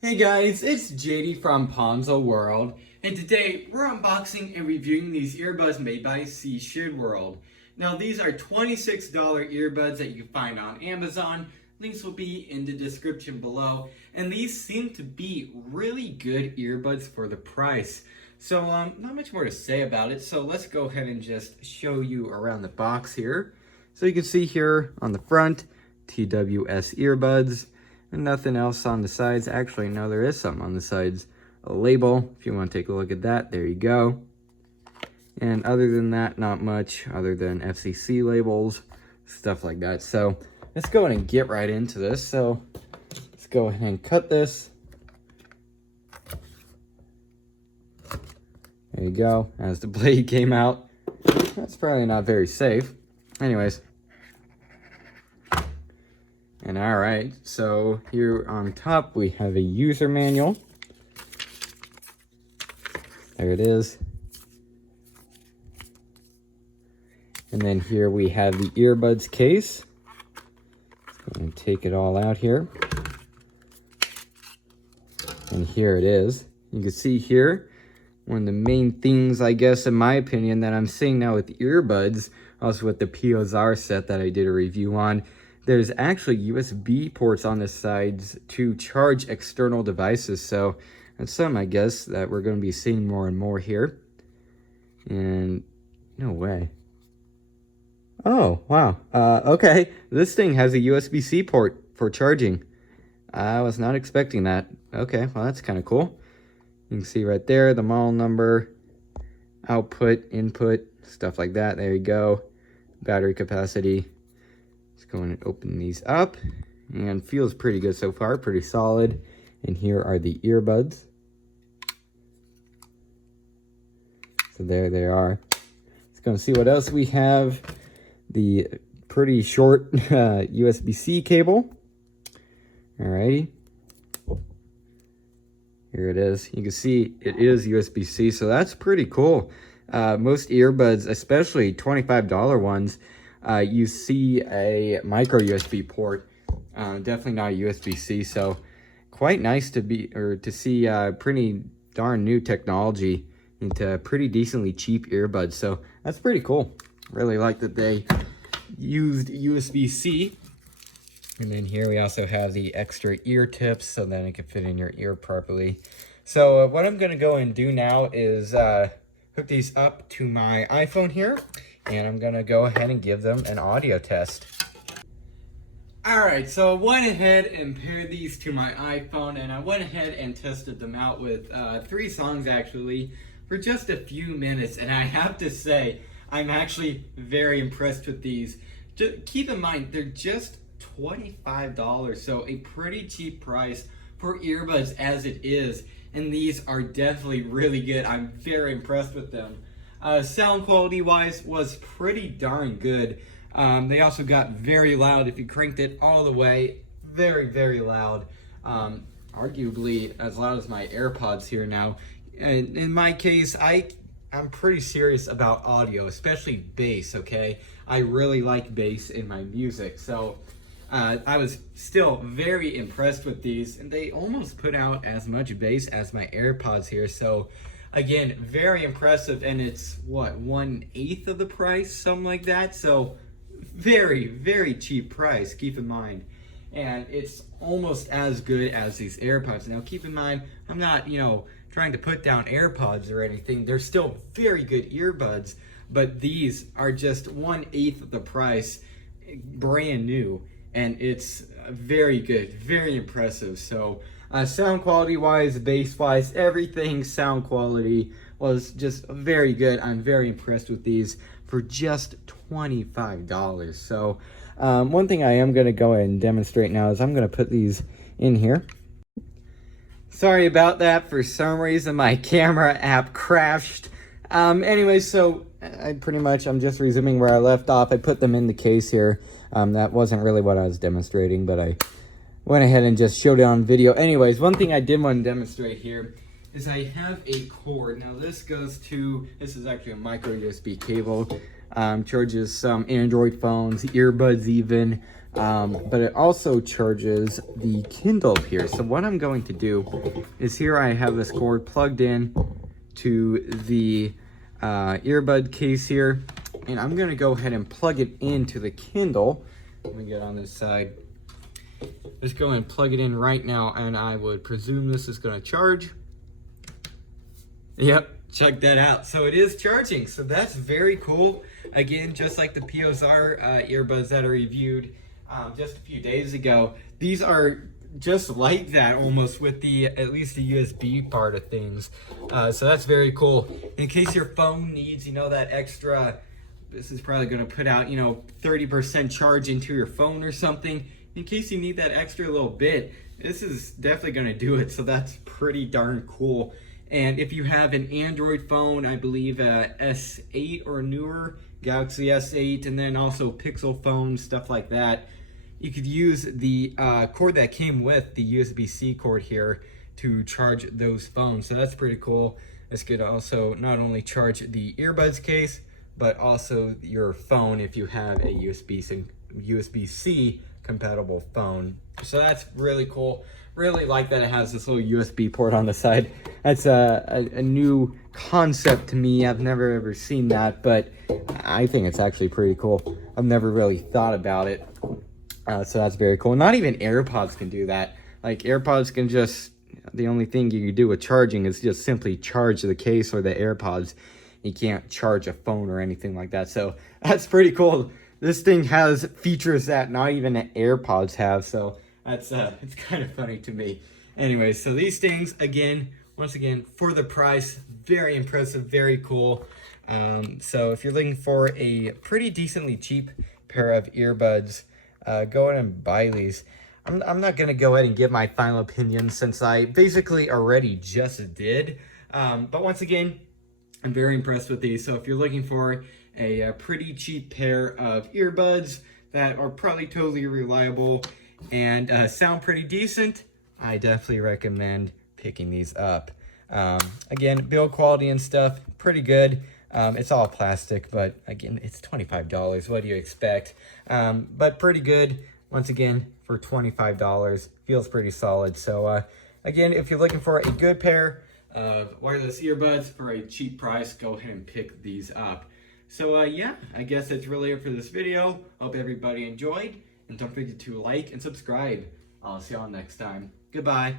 Hey guys, it's JD from Cshidworld, and today we're unboxing and reviewing these earbuds made by Cshidworld. Now these are $26 earbuds that you can find on Amazon. Links will be in the description below, and these seem to be really good earbuds for the price. So not much more to say about it, so let's go ahead and just show you around the box here. So you can see here on the front, TWS earbuds. And nothing else on the sides. Actually, no, there is something on the sides. A label, if you want to take a look at that, there you go. And other than that, not much other than FCC labels, stuff like that. So let's go ahead and get right into this. So let's go ahead and cut this. There you go, as the blade came out. That's probably not very safe. Anyways. And all right, so here on top we have a user manual. There it is. And then here we have the earbuds case. Let's go and take it all out here. And here it is. You can see here, one of the main things, I guess, in my opinion, that I'm seeing now with earbuds, also with the POSR set that I did a review on, there's actually USB ports on the sides to charge external devices. So that's something, I guess, that we're going to be seeing more and more here. And no way. Oh, wow. Okay. This thing has a USB-C port for charging. I was not expecting that. Okay, well, that's kind of cool. You can see right there the model number, output, input, stuff like that. There you go. Battery capacity. Go and open these up, and feels pretty good so far, pretty solid. And here are the earbuds. So there they are. Let's go and see what else we have. The pretty short USB-C cable. Alrighty. Here it is. You can see it is USB-C, so that's pretty cool. Most earbuds, especially $25 ones, you see a micro USB port, definitely not a USB-C. So quite nice to see pretty darn new technology into pretty decently cheap earbuds. So that's pretty cool. Really like that they used USB-C. And then here we also have the extra ear tips so that it can fit in your ear properly. So what I'm going to go and do now is hook these up to my iPhone here. And I'm going to go ahead and give them an audio test. Alright, so I went ahead and paired these to my iPhone, and I went ahead and tested them out with 3 songs actually for just a few minutes. And I have to say, I'm actually very impressed with these. Just keep in mind, they're just $25, so a pretty cheap price for earbuds as it is. And these are definitely really good. I'm very impressed with them. Sound quality wise was pretty darn good. They also got very loud. If you cranked it all the way, very, very loud. Arguably as loud as my AirPods here now. And in my case, I'm pretty serious about audio, especially bass, okay? I really like bass in my music. So I was still very impressed with these, and they almost put out as much bass as my AirPods here. So again, very impressive, and it's what, 1/8 of the price, something like that. So very, very cheap price, keep in mind. And it's almost as good as these AirPods. Now keep in mind, I'm not, trying to put down AirPods or anything. They're still very good earbuds, but these are just 1/8 of the price, brand new, and it's very good, very impressive. So sound quality wise, bass wise, everything sound quality was just very good. I'm very impressed with these for just $25. So one thing I am going to go ahead and demonstrate now is I'm going to put these in here. Sorry about that. For some reason my camera app crashed. Anyway, so I'm just resuming where I left off. I put them in the case here. That wasn't really what I was demonstrating, but I went ahead and just showed it on video. Anyways, one thing I did want to demonstrate here is I have a cord. Now this is actually a micro USB cable. Charges some Android phones, earbuds even, but it also charges the Kindle here. So what I'm going to do is here I have this cord plugged in to the earbud case here, and I'm going to go ahead and plug it into the Kindle. Let me get on this side. Just go and plug it in right now, and I would presume this is going to charge. Yep, check that out. So it is charging, so that's very cool. Again, just like the POSR earbuds that I reviewed just a few days ago, these are just like that almost, with the at least the USB part of things. So that's very cool. In case your phone needs, that extra, this is probably going to put out, 30% charge into your phone or something. In case you need that extra little bit, this is definitely going to do it. So that's pretty darn cool. And if you have an Android phone, I believe S8 or newer, Galaxy S8, and then also Pixel phones, stuff like that, you could use the cord that came with the USB-C cord here to charge those phones. So that's pretty cool. This could also not only charge the earbuds case, but also your phone if you have a USB-C compatible phone. So that's really cool. Really like that it has this little USB port on the side. That's a new concept to me. I've never ever seen that, but I think it's actually pretty cool. I've never really thought about it. So that's very cool. Not even AirPods can do that. Like AirPods can just, the only thing you can do with charging is just simply charge the case or the AirPods. You can't charge a phone or anything like that. So that's pretty cool. This thing has features that not even the AirPods have. So that's it's kind of funny to me. Anyway, so these things, once again, for the price, very impressive, very cool. So if you're looking for a pretty decently cheap pair of earbuds, go ahead and buy these. I'm not going to go ahead and give my final opinion since I basically already just did. But once again, I'm very impressed with these. So if you're looking for a pretty cheap pair of earbuds that are probably totally reliable and sound pretty decent, I definitely recommend picking these up. Again, build quality and stuff, pretty good. It's all plastic, but again, it's $25. What do you expect? But pretty good. Once again, for $25, feels pretty solid. So again, if you're looking for a good pair of wireless earbuds for a cheap price, go ahead and pick these up. So yeah, I guess that's really it for this video. Hope everybody enjoyed, and don't forget to like and subscribe. I'll see y'all next time. Goodbye.